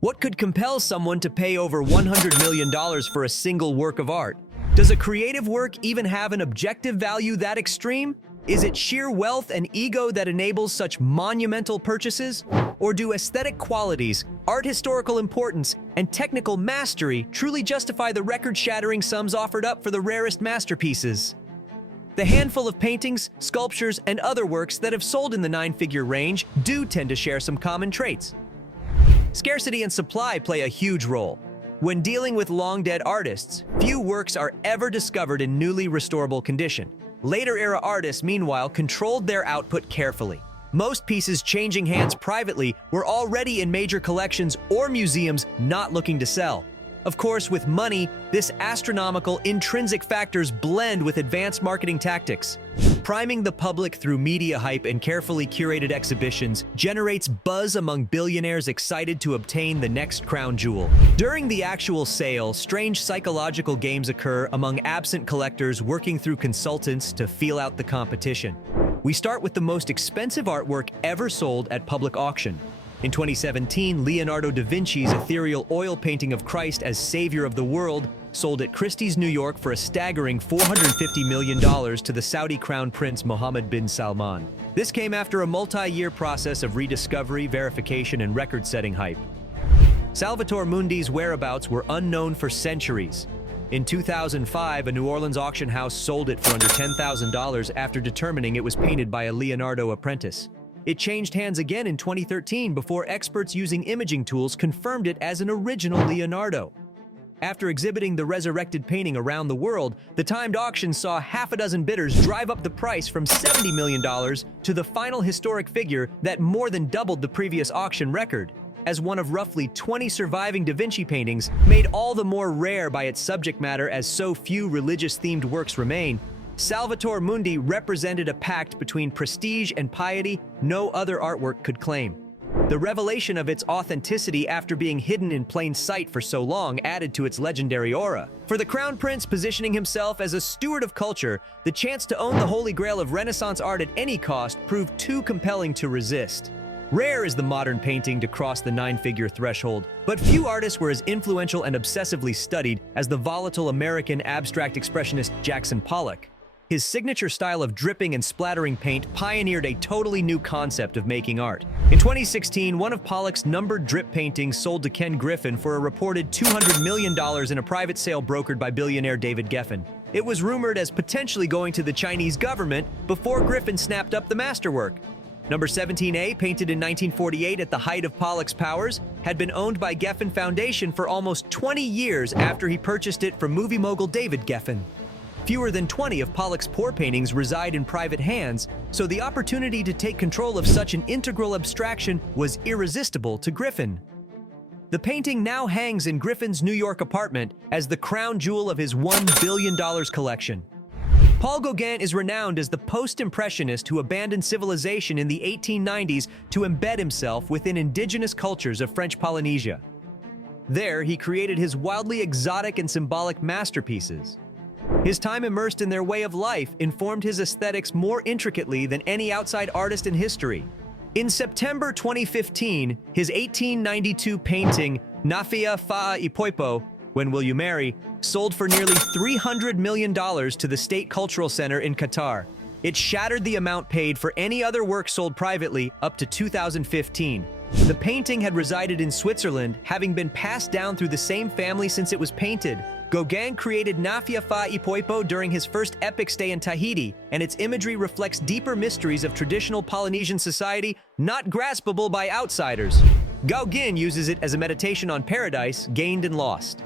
What could compel someone to pay over $100 million for a single work of art? Does a creative work even have an objective value that extreme? Is it sheer wealth and ego that enables such monumental purchases? Or do aesthetic qualities, art historical importance, and technical mastery truly justify the record-shattering sums offered up for the rarest masterpieces? The handful of paintings, sculptures, and other works that have sold in the nine-figure range do tend to share some common traits. Scarcity and supply play a huge role. When dealing with long-dead artists, few works are ever discovered in newly restorable condition. Later-era artists, meanwhile, controlled their output carefully. Most pieces changing hands privately were already in major collections or museums not looking to sell. Of course, with money, this astronomical intrinsic factors blend with advanced marketing tactics. Priming the public through media hype and carefully curated exhibitions generates buzz among billionaires excited to obtain the next crown jewel. During the actual sale, strange psychological games occur among absent collectors working through consultants to feel out the competition. We start with the most expensive artwork ever sold at public auction. In 2017, Leonardo da Vinci's ethereal oil painting of Christ as Savior of the World sold at Christie's, New York for a staggering $450 million to the Saudi Crown Prince Mohammed bin Salman. This came after a multi-year process of rediscovery, verification, and record-setting hype. Salvator Mundi's whereabouts were unknown for centuries. In 2005, a New Orleans auction house sold it for under $10,000 after determining it was painted by a Leonardo apprentice. It changed hands again in 2013 before experts using imaging tools confirmed it as an original Leonardo. After exhibiting the resurrected painting around the world, the timed auction saw half a dozen bidders drive up the price from $70 million to the final historic figure that more than doubled the previous auction record. As one of roughly 20 surviving Da Vinci paintings, made all the more rare by its subject matter as so few religious-themed works remain, Salvator Mundi represented a pact between prestige and piety no other artwork could claim. The revelation of its authenticity after being hidden in plain sight for so long added to its legendary aura. For the Crown Prince positioning himself as a steward of culture, the chance to own the holy grail of Renaissance art at any cost proved too compelling to resist. Rare is the modern painting to cross the nine-figure threshold, but few artists were as influential and obsessively studied as the volatile American abstract expressionist Jackson Pollock. His signature style of dripping and splattering paint pioneered a totally new concept of making art. In 2016, one of Pollock's numbered drip paintings sold to Ken Griffin for a reported $200 million in a private sale brokered by billionaire David Geffen. It was rumored as potentially going to the Chinese government before Griffin snapped up the masterwork. Number 17A, painted in 1948 at the height of Pollock's powers, had been owned by Geffen Foundation for almost 20 years after he purchased it from movie mogul David Geffen. Fewer than 20 of Pollock's pour paintings reside in private hands, so the opportunity to take control of such an integral abstraction was irresistible to Griffin. The painting now hangs in Griffin's New York apartment as the crown jewel of his $1 billion collection. Paul Gauguin is renowned as the post-impressionist who abandoned civilization in the 1890s to embed himself within indigenous cultures of French Polynesia. There, he created his wildly exotic and symbolic masterpieces. His time immersed in their way of life informed his aesthetics more intricately than any outside artist in history. In September 2015, his 1892 painting, Nafia Fa'a Ipoipo, When Will You Marry, sold for nearly $300 million to the State Cultural Center in Qatar. It shattered the amount paid for any other work sold privately up to 2015. The painting had resided in Switzerland, having been passed down through the same family since it was painted. Gauguin created Nafia Fa'a Ipoipo during his first epic stay in Tahiti, and its imagery reflects deeper mysteries of traditional Polynesian society not graspable by outsiders. Gauguin uses it as a meditation on paradise, gained and lost.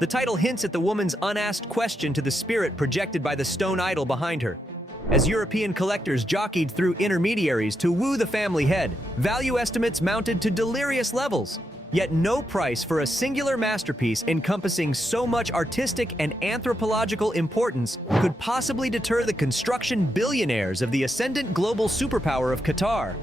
The title hints at the woman's unasked question to the spirit projected by the stone idol behind her. As European collectors jockeyed through intermediaries to woo the family head, value estimates mounted to delirious levels. Yet no price for a singular masterpiece encompassing so much artistic and anthropological importance could possibly deter the construction billionaires of the ascendant global superpower of Qatar.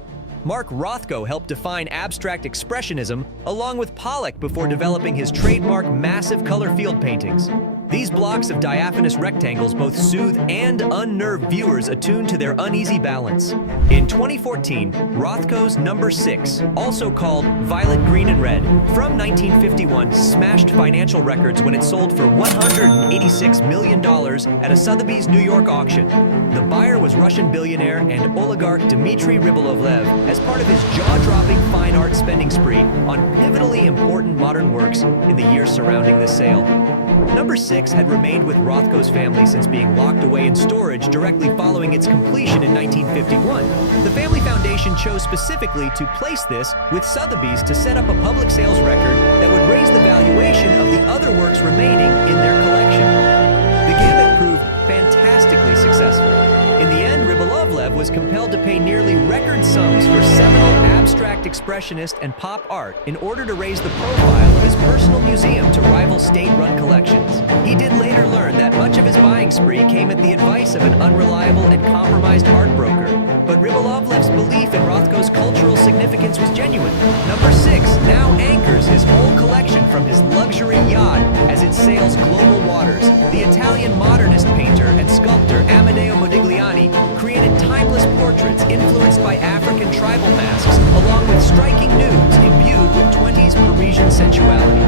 Mark Rothko helped define abstract expressionism along with Pollock before developing his trademark massive color field paintings. These blocks of diaphanous rectangles both soothe and unnerve viewers attuned to their uneasy balance. In 2014, Rothko's number 6, also called Violet, Green, and Red, from 1951, smashed financial records when it sold for $186 million at a Sotheby's New York auction. The buyer was Russian billionaire and oligarch Dmitry Rybolovlev as part of his jaw-dropping fine art spending spree on pivotally important modern works in the years surrounding the sale. Number 6 had remained with Rothko's family since being locked away in storage directly following its completion in 1951. The family foundation chose specifically to place this with Sotheby's to set up a public sales record that would raise the valuation of the other works remaining in their collection. The gambit proved fantastically successful. In the end, Rybolovlev was compelled to pay nearly record sums for seminal abstract expressionist and pop art in order to raise the profile of his personal museum to rival state-run collections. He did later learn that much of his buying spree came at the advice of an unreliable and compromised art broker. But Rybolovlev's belief in Rothko's cultural significance was genuine. Number 6 now anchors his whole collection from his luxury yacht as it sails global waters. The Italian modernist painter and sculptor Amedeo Modigliani created timeless portraits influenced by African tribal masks, along with striking nudes imbued with 20s Parisian sensuality.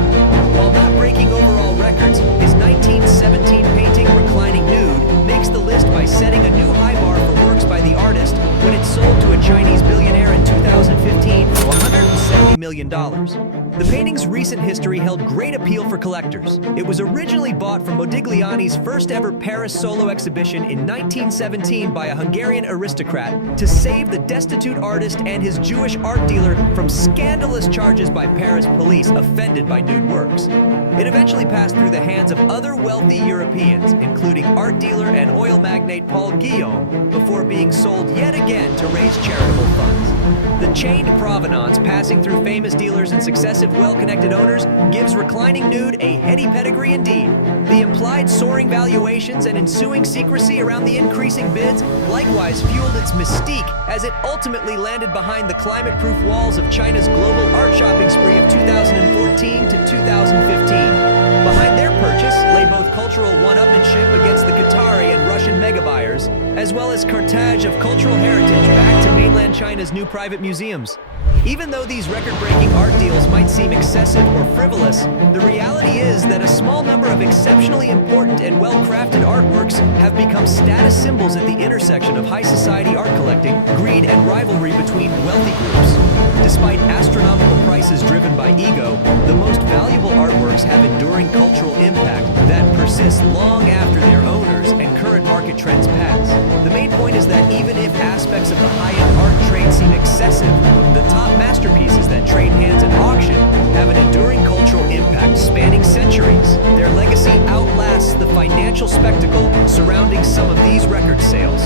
While not breaking overall records, his 1917 painting Reclining Nude makes the list by setting a new high bar for works by the artist when it sold to a Chinese billionaire in 2015 for $170 million. The painting's recent history held great appeal for collectors. It was originally bought from Modigliani's first-ever Paris solo exhibition in 1917 by a Hungarian aristocrat to save the destitute artist and his Jewish art dealer from scandalous charges by Paris police offended by nude works. It eventually passed through the hands of other wealthy Europeans, including art dealer and oil magnate Paul Guillaume, before being sold yet again to raise charitable funds. The chained provenance passing through famous dealers and successive well-connected owners gives Reclining Nude a heady pedigree indeed. The implied soaring valuations and ensuing secrecy around the increasing bids likewise fueled its mystique as it ultimately landed behind the climate-proof walls of China's global art shopping spree of 2014 to 2015. Behind their purchase lay both cultural one-upmanship against the Qatari and Russian mega-buyers, as well as cartage of cultural heritage back to mainland China's new private museums. Even though these record-breaking art deals might seem excessive or frivolous, the reality is that a small number of exceptionally important and well-crafted artworks have become status symbols at the intersection of high society art collecting, greed, and rivalry between wealthy groups. Despite astronomical prices driven by ego, the most valuable artworks have enduring cultural impact that persists long after their owners and current market trends pass. The main point is that even if aspects of the high-end art trade seem excessive, the top masterpieces that trade hands at auction have an enduring cultural impact spanning centuries. Their legacy outlasts the financial spectacle surrounding some of these record sales.